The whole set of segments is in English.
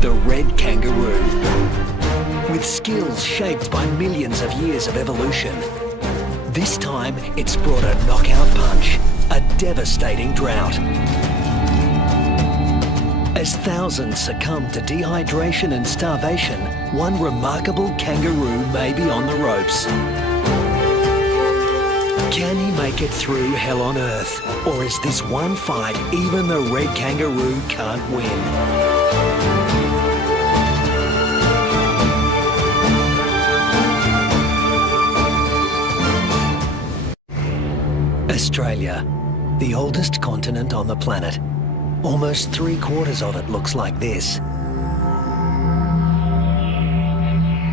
the red kangaroo. With skills shaped by millions of years of evolution, this time it's brought a knockout punch, a devastating drought. As thousands succumb to dehydration and starvation, one remarkable kangaroo may be on the ropes. Can he make it through hell on earth? Or is this one fight even the red kangaroo can't win? Australia, the oldest continent on the planet. Almost 3/4 of it looks like this.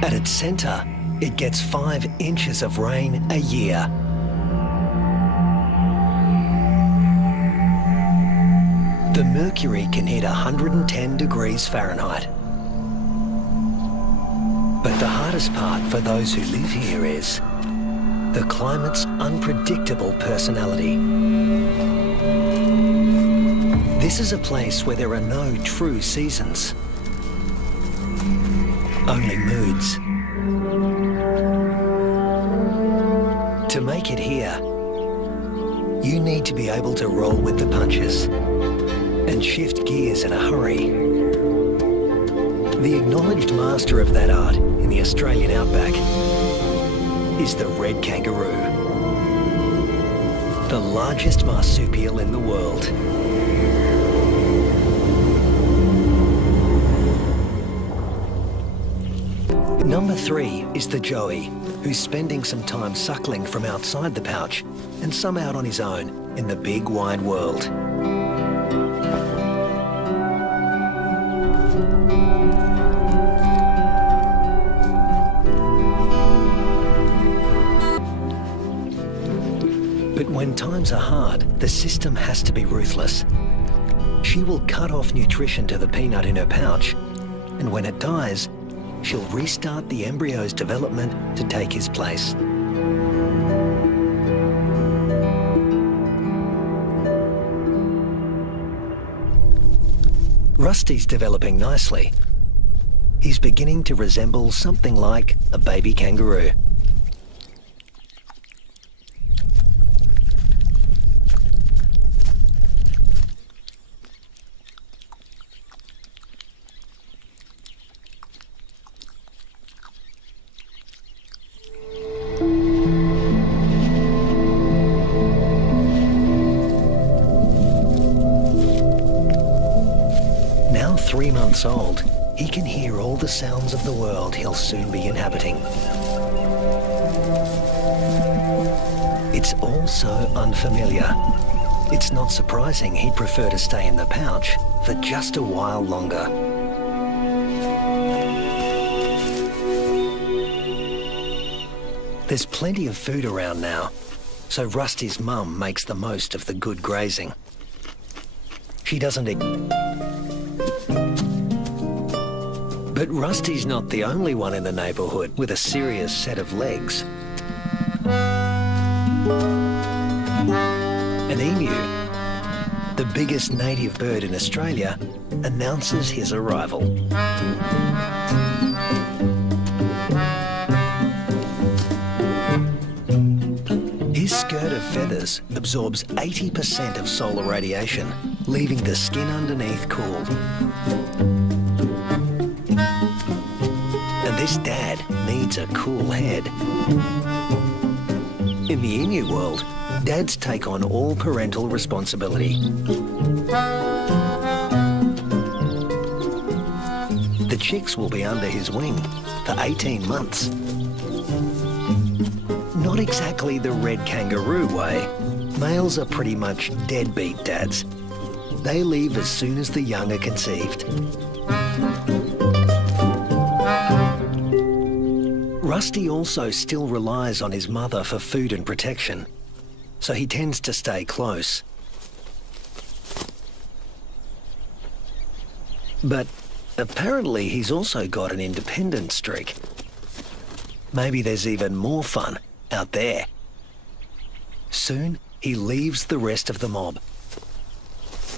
At its centre, it gets 5 inches of rain a year. The mercury can hit 110 degrees Fahrenheit. But the hardest part for those who live here is the climate's unpredictable personality. This is a place where there are no true seasons, only moods. To make it here, you need to be able to roll with the punches and shift gears in a hurry. The acknowledged master of that art in the Australian outback is the red kangaroo, the largest marsupial in the world. Number 3 is the joey, who's spending some time suckling from outside the pouch and some out on his own in the big wide world. But when times are hard, the system has to be ruthless. She will cut off nutrition to the peanut in her pouch, and when it dies, she'll restart the embryo's development to take his place. Rusty's developing nicely. He's beginning to resemble something like a baby kangaroo. Now 3 months old, he can hear all the sounds of the world he'll soon be inhabiting. It's all so unfamiliar. It's not surprising he'd prefer to stay in the pouch for just a while longer. There's plenty of food around now, so Rusty's mum makes the most of the good grazing. She doesn't... But Rusty's not the only one in the neighbourhood with a serious set of legs. An emu, the biggest native bird in Australia, announces his arrival. His skirt of feathers absorbs 80% of solar radiation, leaving the skin underneath cool. And this dad needs a cool head. In the emu world, dads take on all parental responsibility. The chicks will be under his wing for 18 months. Not exactly the red kangaroo way. Males are pretty much deadbeat dads. They leave as soon as the young are conceived. Rusty also still relies on his mother for food and protection, so he tends to stay close. But apparently he's also got an independent streak. Maybe there's even more fun out there. Soon he leaves the rest of the mob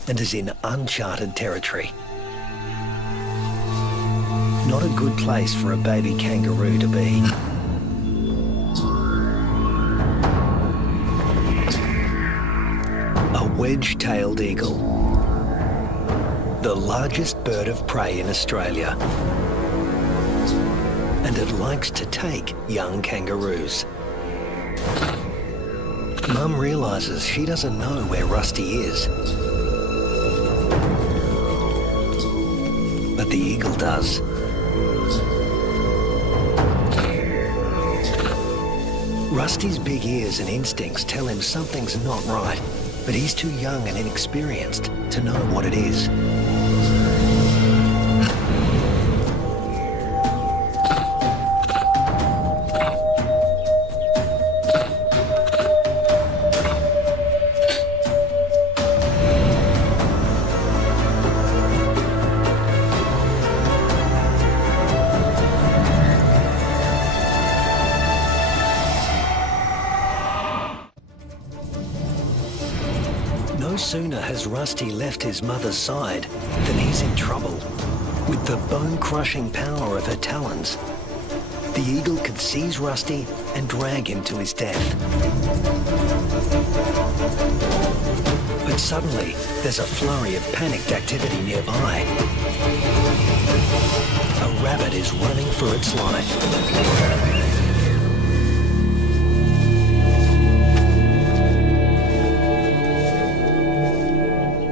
and is in uncharted territory. Not a good place for a baby kangaroo to be. A wedge-tailed eagle, the largest bird of prey in Australia. And it likes to take young kangaroos. Mum realises she doesn't know where Rusty is. But the eagle does. Rusty's big ears and instincts tell him something's not right, but he's too young and inexperienced to know what it is. No sooner has Rusty left his mother's side than he's in trouble. With the bone-crushing power of her talons, the eagle could seize Rusty and drag him to his death. But suddenly, there's a flurry of panicked activity nearby. A rabbit is running for its life.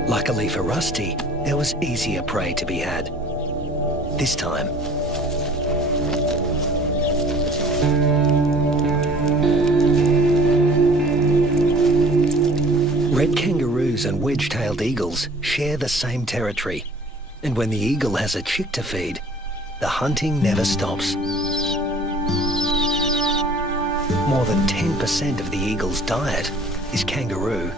Luckily for Rusty, there was easier prey to be had. This time, red kangaroos and wedge-tailed eagles share the same territory. And when the eagle has a chick to feed, the hunting never stops. More than 10% of the eagle's diet is kangaroo.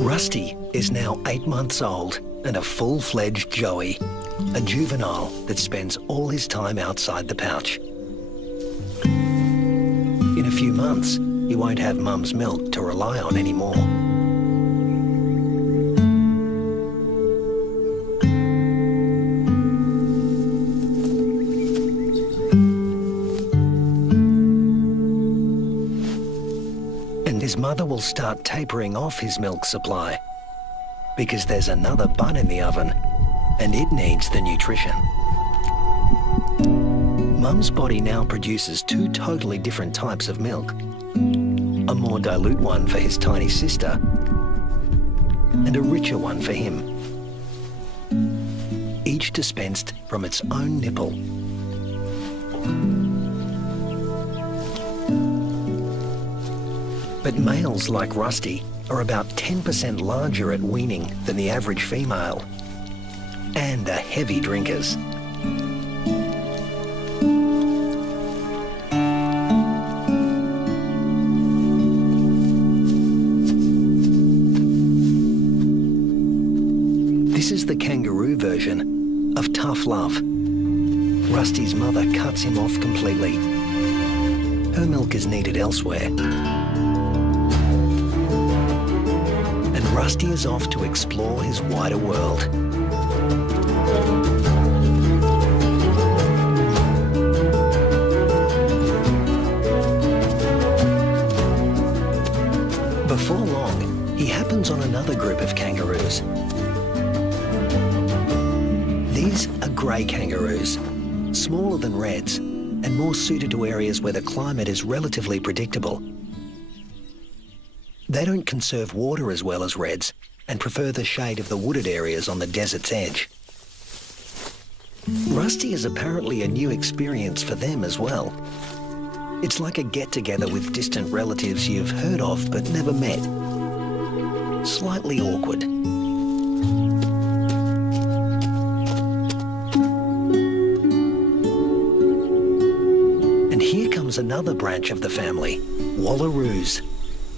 Rusty is now 8 months old and a full-fledged joey, a juvenile that spends all his time outside the pouch. In a few months, he won't have Mum's milk to rely on anymore. His mother will start tapering off his milk supply because there's another bun in the oven and it needs the nutrition. Mum's body now produces 2 totally different types of milk. A more dilute one for his tiny sister and a richer one for him. Each dispensed from its own nipple. But males like Rusty are about 10% larger at weaning than the average female, and are heavy drinkers. This is the kangaroo version of tough love. Rusty's mother cuts him off completely. Her milk is needed elsewhere. Rusty is off to explore his wider world. Before long, he happens on another group of kangaroos. These are grey kangaroos, smaller than reds and more suited to areas where the climate is relatively predictable. They don't conserve water as well as reds and prefer the shade of the wooded areas on the desert's edge. Rusty is apparently a new experience for them as well. It's like a get-together with distant relatives you've heard of but never met. Slightly awkward. comes another branch of the family, wallaroos.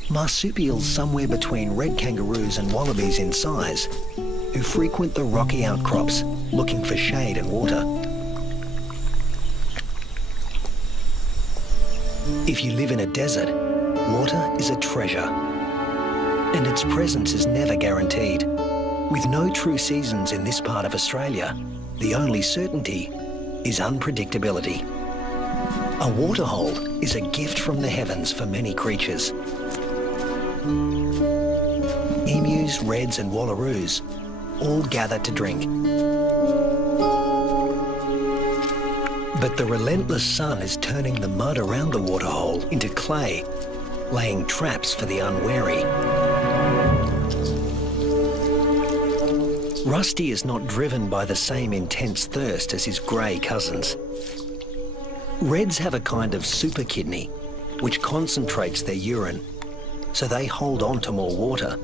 Marsupials somewhere between red kangaroos and wallabies in size, who frequent the rocky outcrops looking for shade and water. If you live in a desert, water is a treasure, and its presence is never guaranteed. With no true seasons in this part of Australia, the only certainty is unpredictability. A waterhole is a gift from the heavens for many creatures. Emus, reds and wallaroos all gather to drink. But the relentless sun is turning the mud around the waterhole into clay, laying traps for the unwary. Rusty is not driven by the same intense thirst as his grey cousins. Reds have a kind of super kidney, which concentrates their urine, so they hold on to more water.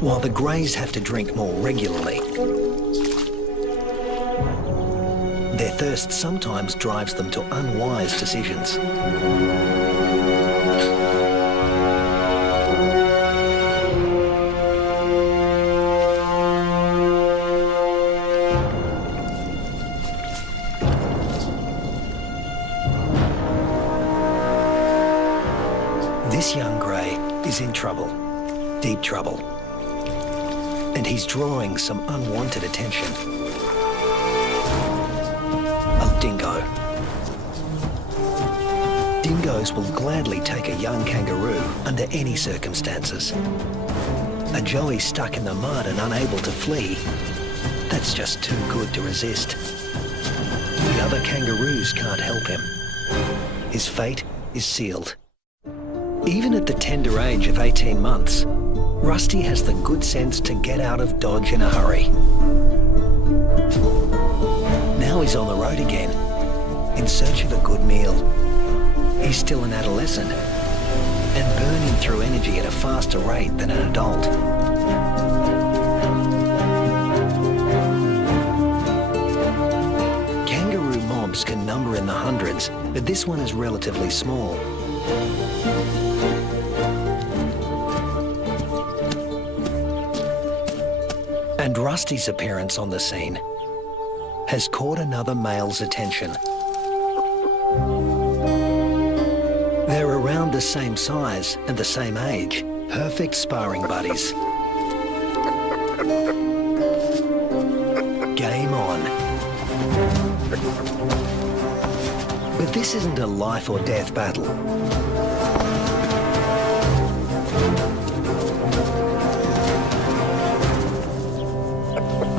While the greys have to drink more regularly. Their thirst sometimes drives them to unwise decisions. This young grey is in trouble, deep trouble, and he's drawing some unwanted attention. A dingo. Dingoes will gladly take a young kangaroo under any circumstances. A joey stuck in the mud and unable to flee, that's just too good to resist. The other kangaroos can't help him. His fate is sealed. Even at the tender age of 18 months, Rusty has the good sense to get out of Dodge in a hurry. Now he's on the road again, in search of a good meal. He's still an adolescent, and burning through energy at a faster rate than an adult. Kangaroo mobs can number in the hundreds, but this one is relatively small. And Rusty's appearance on the scene has caught another male's attention. They're around the same size and the same age, perfect sparring buddies. Game on. But this isn't a life or death battle.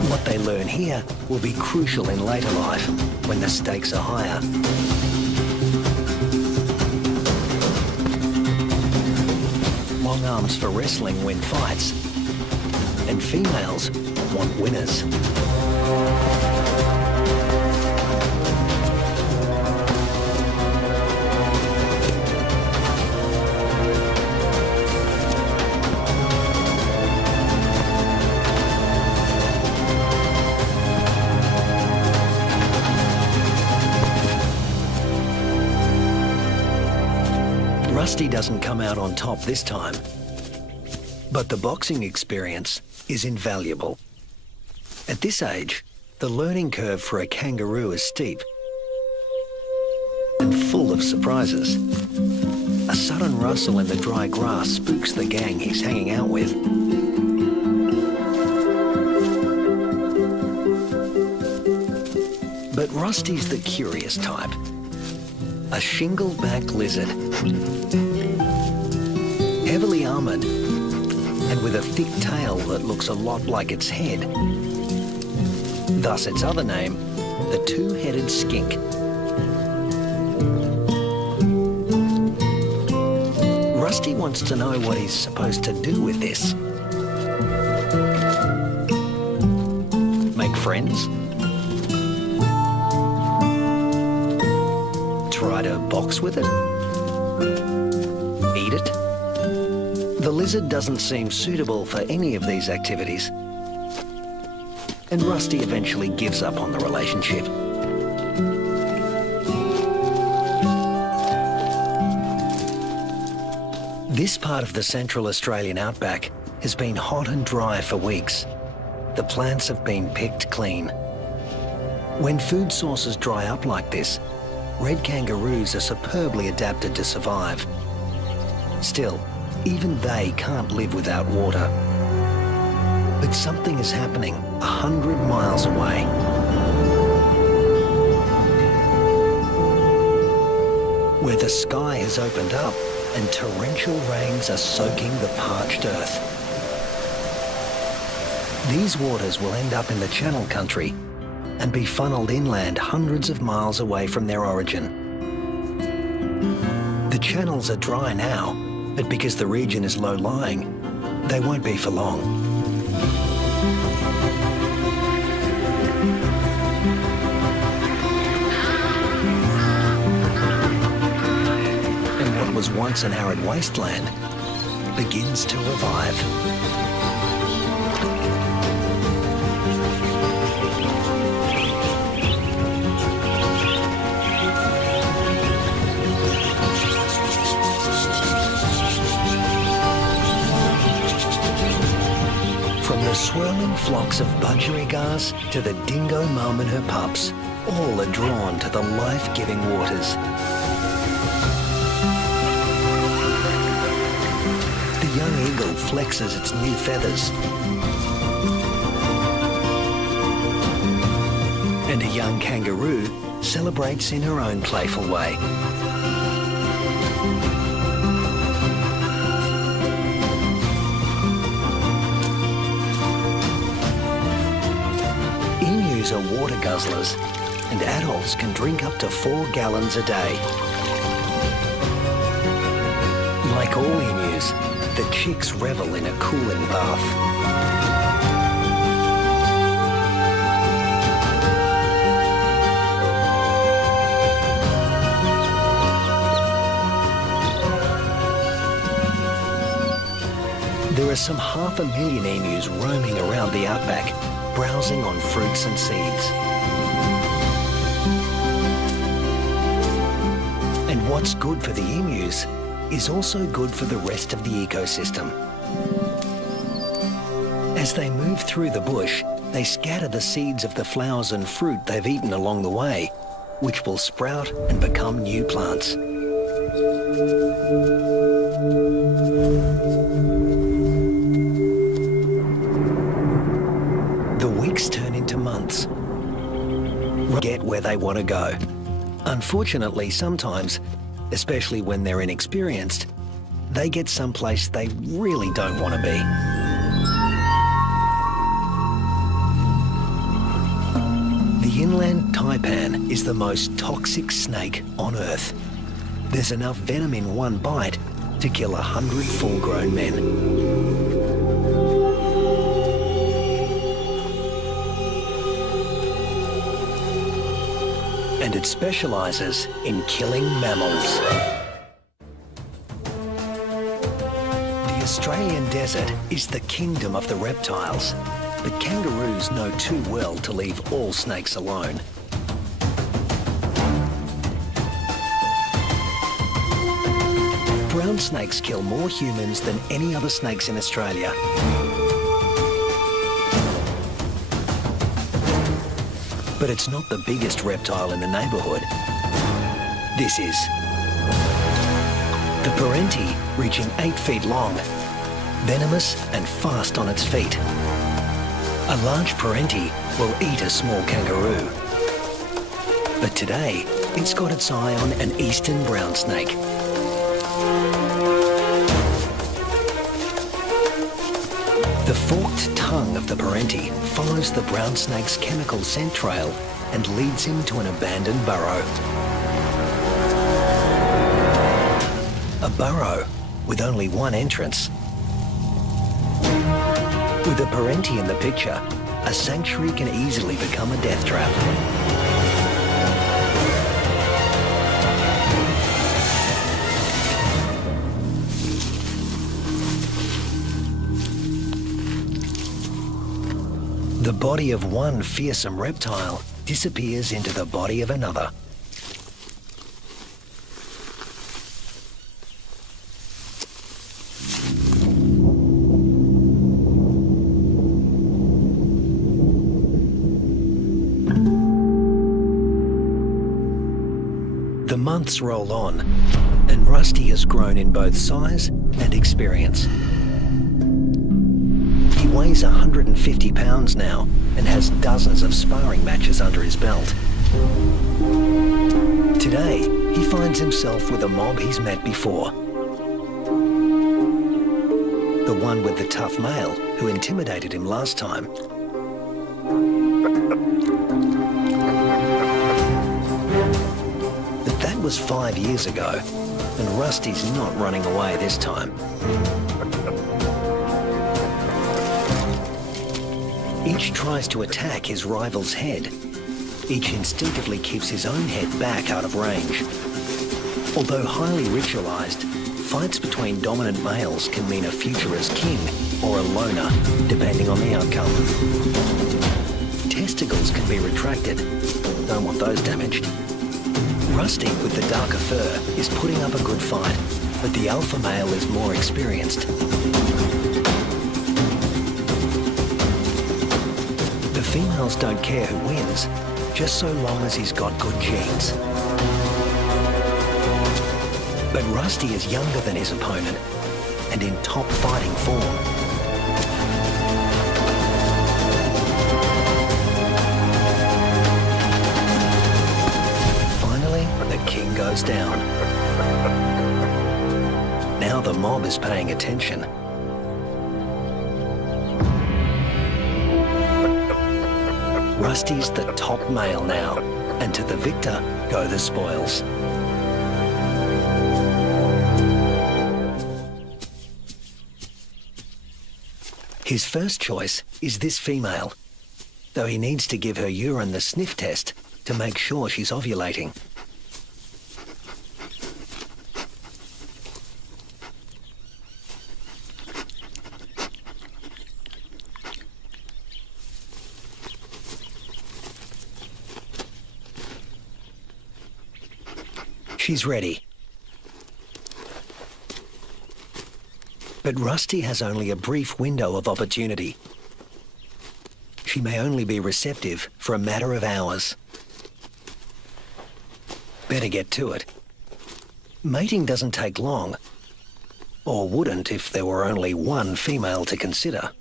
What they learn here will be crucial in later life, when the stakes are higher. Long arms for wrestling win fights, and females want winners. Rusty doesn't come out on top this time, but the boxing experience is invaluable. At this age, the learning curve for a kangaroo is steep and full of surprises. A sudden rustle in the dry grass spooks the gang he's hanging out with. But Rusty's the curious type. A shingle-back lizard. Heavily armoured and with a thick tail that looks a lot like its head. Thus its other name, the two-headed skink. Rusty wants to know what he's supposed to do with this. Make friends? Try to box with it? Eat it? The lizard doesn't seem suitable for any of these activities, and Rusty eventually gives up on the relationship. This part of the Central Australian outback has been hot and dry for weeks. The plants have been picked clean. When food sources dry up like this, red kangaroos are superbly adapted to survive. Still, even they can't live without water. But something is happening 100 miles away. Where the sky has opened up and torrential rains are soaking the parched earth. These waters will end up in the Channel Country and be funneled inland hundreds of miles away from their origin. The channels are dry now, but because the region is low-lying, they won't be for long. And what was once an arid wasteland begins to revive. The swirling flocks of budgerigars to the dingo mum and her pups, all are drawn to the life-giving waters. The young eagle flexes its new feathers. And a young kangaroo celebrates in her own playful way. Emus are water guzzlers, and adults can drink up to 4 gallons a day. Like all emus, the chicks revel in a cooling bath. There are some 500,000 emus roaming around the outback, browsing on fruits and seeds. And what's good for the emus is also good for the rest of the ecosystem. As they move through the bush, they scatter the seeds of the flowers and fruit they've eaten along the way, which will sprout and become new plants. Turn into months. Get where they want to go. Unfortunately, sometimes, especially when they're inexperienced, they get someplace they really don't want to be. The inland taipan is the most toxic snake on Earth. There's enough venom in one bite to kill 100 full-grown men. And it specialises in killing mammals. The Australian desert is the kingdom of the reptiles, but kangaroos know too well to leave all snakes alone. Brown snakes kill more humans than any other snakes in Australia. But it's not the biggest reptile in the neighbourhood. This is. The parenti, reaching 8 feet long, venomous and fast on its feet. A large parenti will eat a small kangaroo. But today, it's got its eye on an eastern brown snake. The forked tongue of the parenti follows the brown snake's chemical scent trail and leads him to an abandoned burrow. A burrow with only one entrance. With a parenti in the picture, a sanctuary can easily become a death trap. The body of one fearsome reptile disappears into the body of another. months roll on, and Rusty has grown in both size and experience. He weighs 150 pounds now and has dozens of sparring matches under his belt. Today, he finds himself with a mob he's met before. The one with the tough male who intimidated him last time. But that was 5 years ago, and Rusty's not running away this time. Each tries to attack his rival's head. Each instinctively keeps his own head back out of range. Although highly ritualized, fights between dominant males can mean a future as king or a loner, depending on the outcome. Testicles can be retracted. Don't want those damaged. Rusty, with the darker fur, is putting up a good fight, but the alpha male is more experienced. The females don't care who wins, just so long as he's got good genes. But Rusty is younger than his opponent and in top fighting form. Finally, the king goes down. Now the mob is paying attention. Rusty's the top male now, and to the victor go the spoils. His first choice is this female, though he needs to give her urine the sniff test to make sure she's ovulating. She's ready. But Rusty has only a brief window of opportunity. She may only be receptive for a matter of hours. Better get to it. Mating doesn't take long, or wouldn't if there were only one female to consider.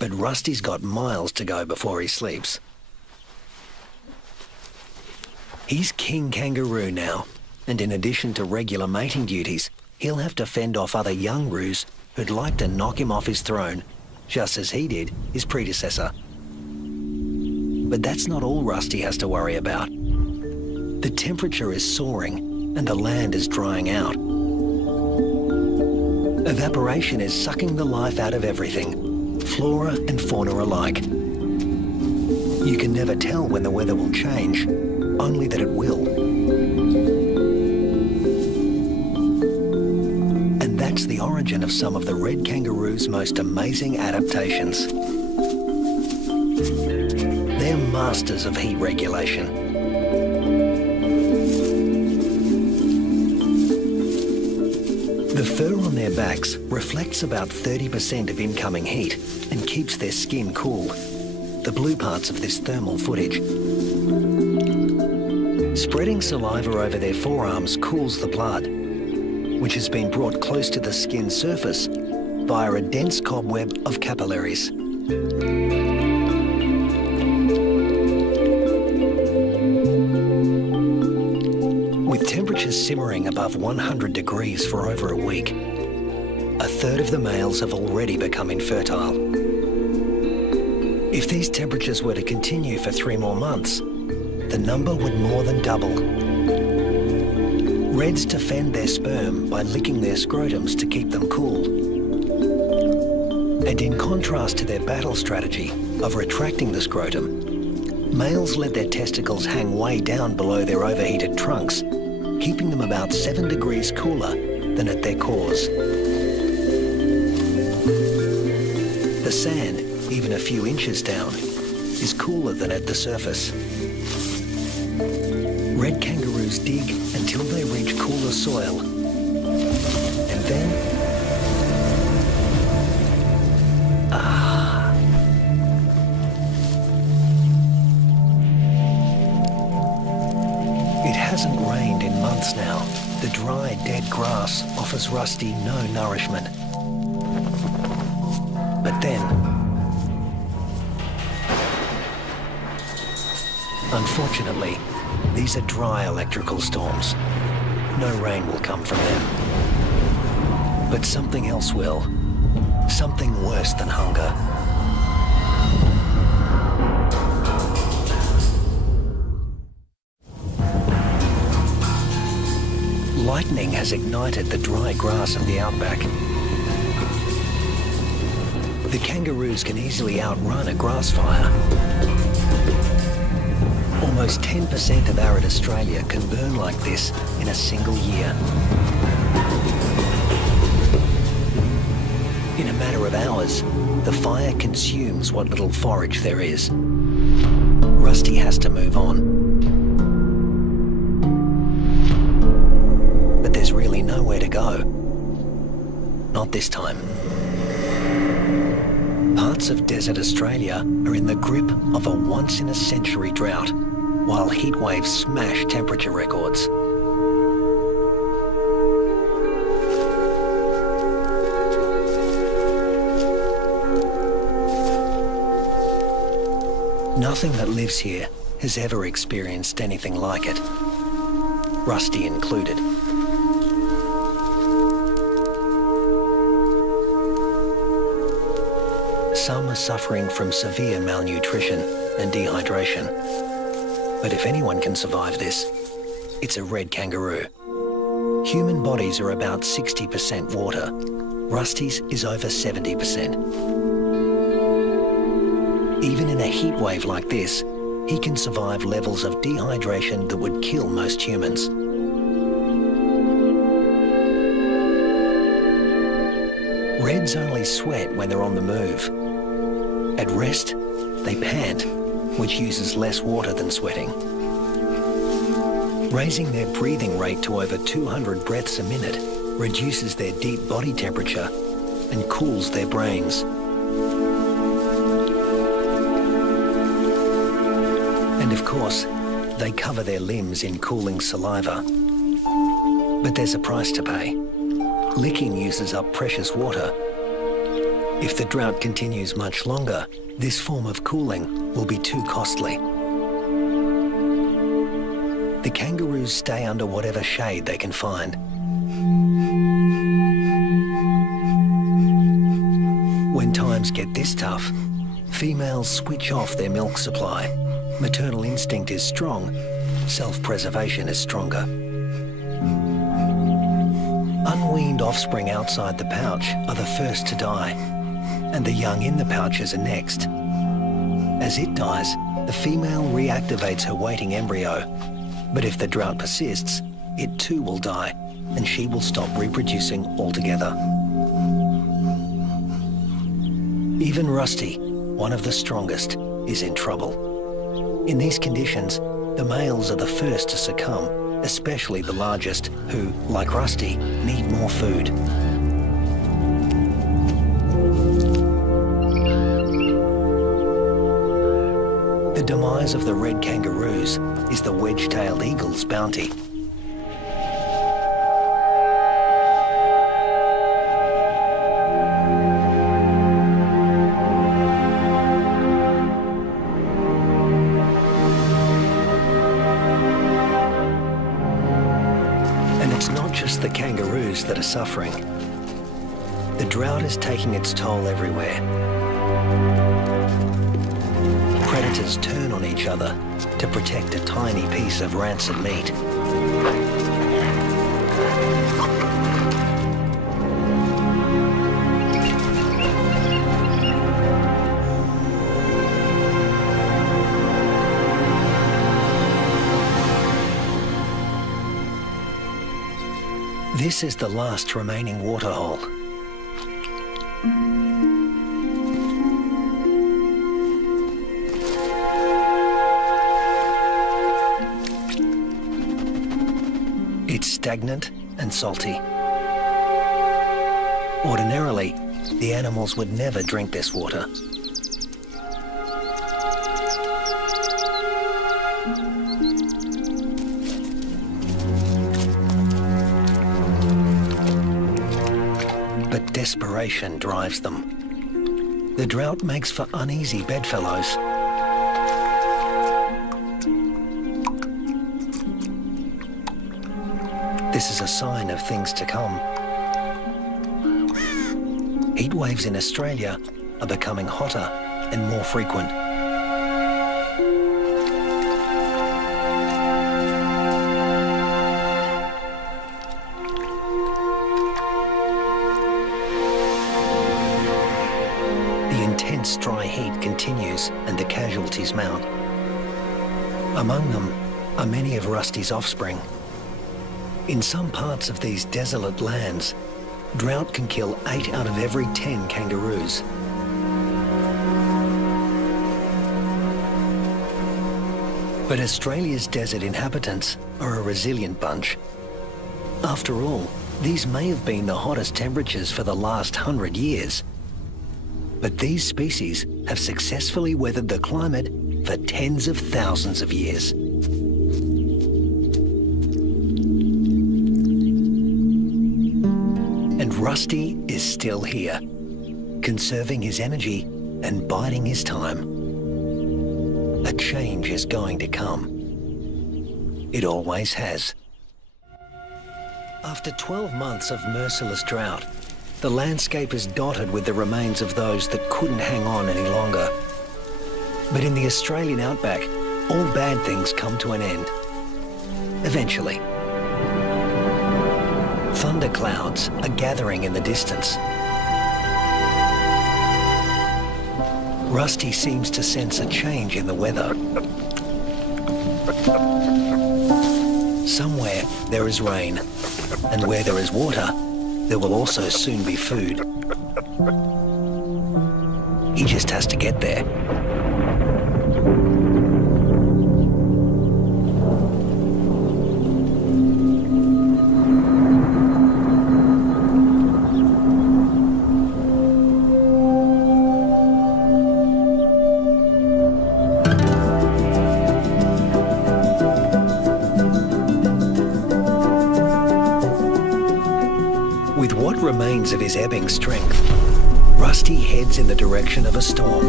But Rusty's got miles to go before he sleeps. He's King Kangaroo now, and in addition to regular mating duties, he'll have to fend off other young roos who'd like to knock him off his throne, just as he did his predecessor. But that's not all Rusty has to worry about. The temperature is soaring and the land is drying out. Evaporation is sucking the life out of everything, flora and fauna alike. You can never tell when the weather will change, only that it will. And that's the origin of some of the red kangaroo's most amazing adaptations. They're masters of heat regulation. The fur on their backs reflects about 30% of incoming heat and keeps their skin cool, the blue parts of this thermal footage. Spreading saliva over their forearms cools the blood, which has been brought close to the skin's surface via a dense cobweb of capillaries. With temperatures simmering above 100 degrees for over a week, a third of the males have already become infertile. If these temperatures were to continue for 3 more months, the number would more than double. Reds defend their sperm by licking their scrotums to keep them cool. And in contrast to their battle strategy of retracting the scrotum, males let their testicles hang way down below their overheated trunks, keeping them about 7 degrees cooler than at their cores. The sand, even a few inches down, is cooler than at the surface. Red kangaroos dig until they reach cooler soil, and then, it hasn't rained in months now, the dry, dead grass offers Rusty no nourishment. But then, unfortunately, these are dry electrical storms. No rain will come from them. But something else will. Something worse than hunger. Lightning has ignited the dry grass of the outback. The kangaroos can easily outrun a grass fire. Almost 10% of arid Australia can burn like this in a single year. In a matter of hours, the fire consumes what little forage there is. Rusty has to move on. But there's really nowhere to go. Not this time. Parts of desert Australia are in the grip of a once-in-a-century drought, while heat waves smash temperature records. Nothing that lives here has ever experienced anything like it, Rusty included. Some are suffering from severe malnutrition and dehydration. But if anyone can survive this, it's a red kangaroo. Human bodies are about 60% water. Rusty's is over 70%. Even in a heat wave like this, he can survive levels of dehydration that would kill most humans. Reds only sweat when they're on the move. At rest, they pant, which uses less water than sweating. Raising their breathing rate to over 200 breaths a minute reduces their deep body temperature and cools their brains. And of course, they cover their limbs in cooling saliva. But there's a price to pay. Licking uses up precious water. If the drought continues much longer, this form of cooling will be too costly. The kangaroos stay under whatever shade they can find. When times get this tough, females switch off their milk supply. Maternal instinct is strong, self-preservation is stronger. Unweaned offspring outside the pouch are the first to die, and the young in the pouches are next. As it dies, the female reactivates her waiting embryo, but if the drought persists, it too will die, and she will stop reproducing altogether. Even Rusty, one of the strongest, is in trouble. In these conditions, the males are the first to succumb, especially the largest, who, like Rusty, need more food. The demise of the red kangaroos is the wedge-tailed eagle's bounty. And it's not just the kangaroos that are suffering. The drought is taking its toll everywhere. Predators turn on each other to protect a tiny piece of rancid meat. This is the last remaining waterhole. It's stagnant and salty. Ordinarily, the animals would never drink this water. desperation drives them. The drought makes for uneasy bedfellows. This is a sign of things to come. Heat waves in Australia are becoming hotter and more frequent. The intense dry heat continues and the casualties mount. Among them are many of Rusty's offspring. In some parts of these desolate lands, drought can kill 8 out of every 10 kangaroos. But Australia's desert inhabitants are a resilient bunch. After all, these may have been the hottest temperatures for the last 100 years. But these species have successfully weathered the climate for tens of thousands of years. And Rusty is still here, conserving his energy and biding his time. A change is going to come. It always has. After 12 months of merciless drought, the landscape is dotted with the remains of those that couldn't hang on any longer. But in the Australian outback, all bad things come to an end. Eventually. Thunderclouds are gathering in the distance. Rusty seems to sense a change in the weather. Somewhere there is rain, and where there is water, there will also soon be food. He just has to get there. With what remains of his ebbing strength, Rusty heads in the direction of a storm.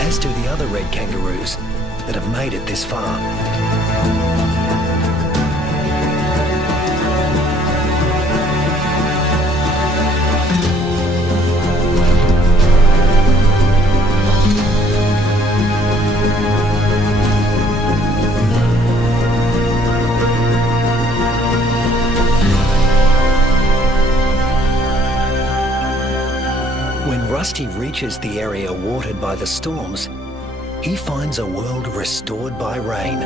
As do the other red kangaroos that have made it this far. When Rusty reaches the area watered by the storms, he finds a world restored by rain.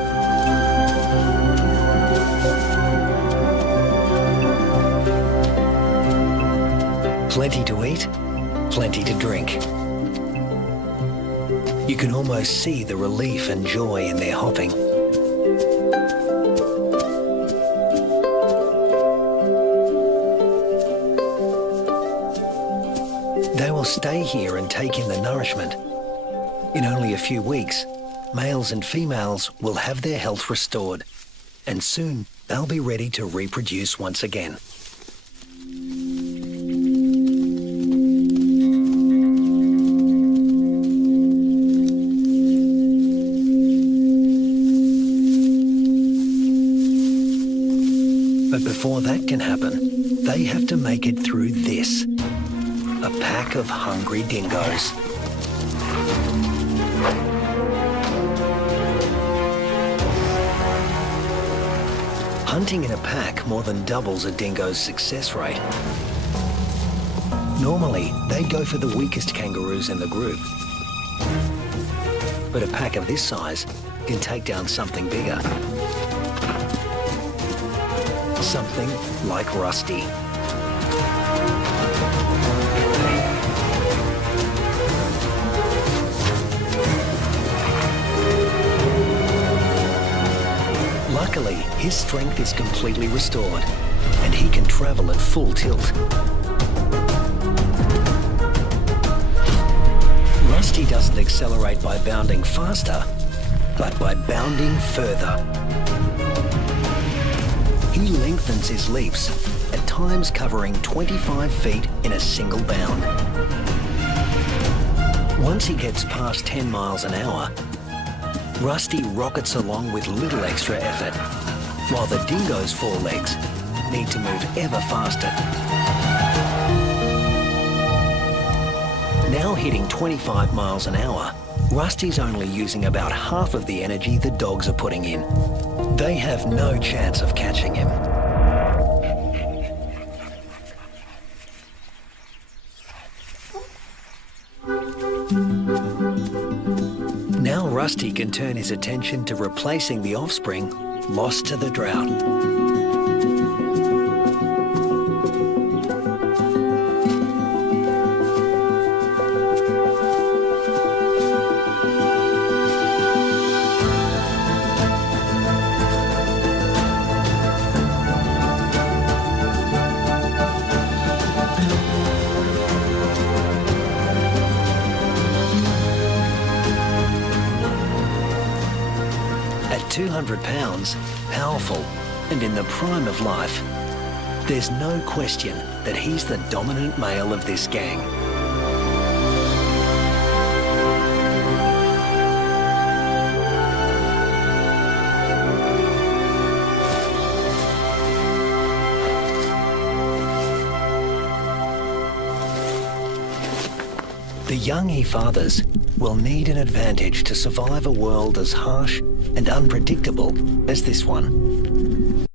Plenty to eat, plenty to drink. You can almost see the relief and joy in their hopping. They will stay here and take in the nourishment. In only a few weeks, males and females will have their health restored, and soon they'll be ready to reproduce once again. But before that can happen, they have to make it through this. A pack of hungry dingoes. Hunting in a pack more than doubles a dingo's success rate. Normally, they'd go for the weakest kangaroos in the group. But a pack of this size can take down something bigger. Something like Rusty. Luckily, his strength is completely restored, and he can travel at full tilt. Rusty doesn't accelerate by bounding faster, but by bounding further. He lengthens his leaps, at times covering 25 feet in a single bound. Once he gets past 10 miles an hour, Rusty rockets along with little extra effort, while the dingo's forelegs need to move ever faster. Now hitting 25 miles an hour, Rusty's only using about half of the energy the dogs are putting in. They have no chance of catching him. Now Rusty can turn his attention to replacing the offspring lost to the drought. At 200 pounds, powerful, and in the prime of life, there's no question that he's the dominant male of this gang. The young he fathers will need an advantage to survive a world as harsh and unpredictable as this one.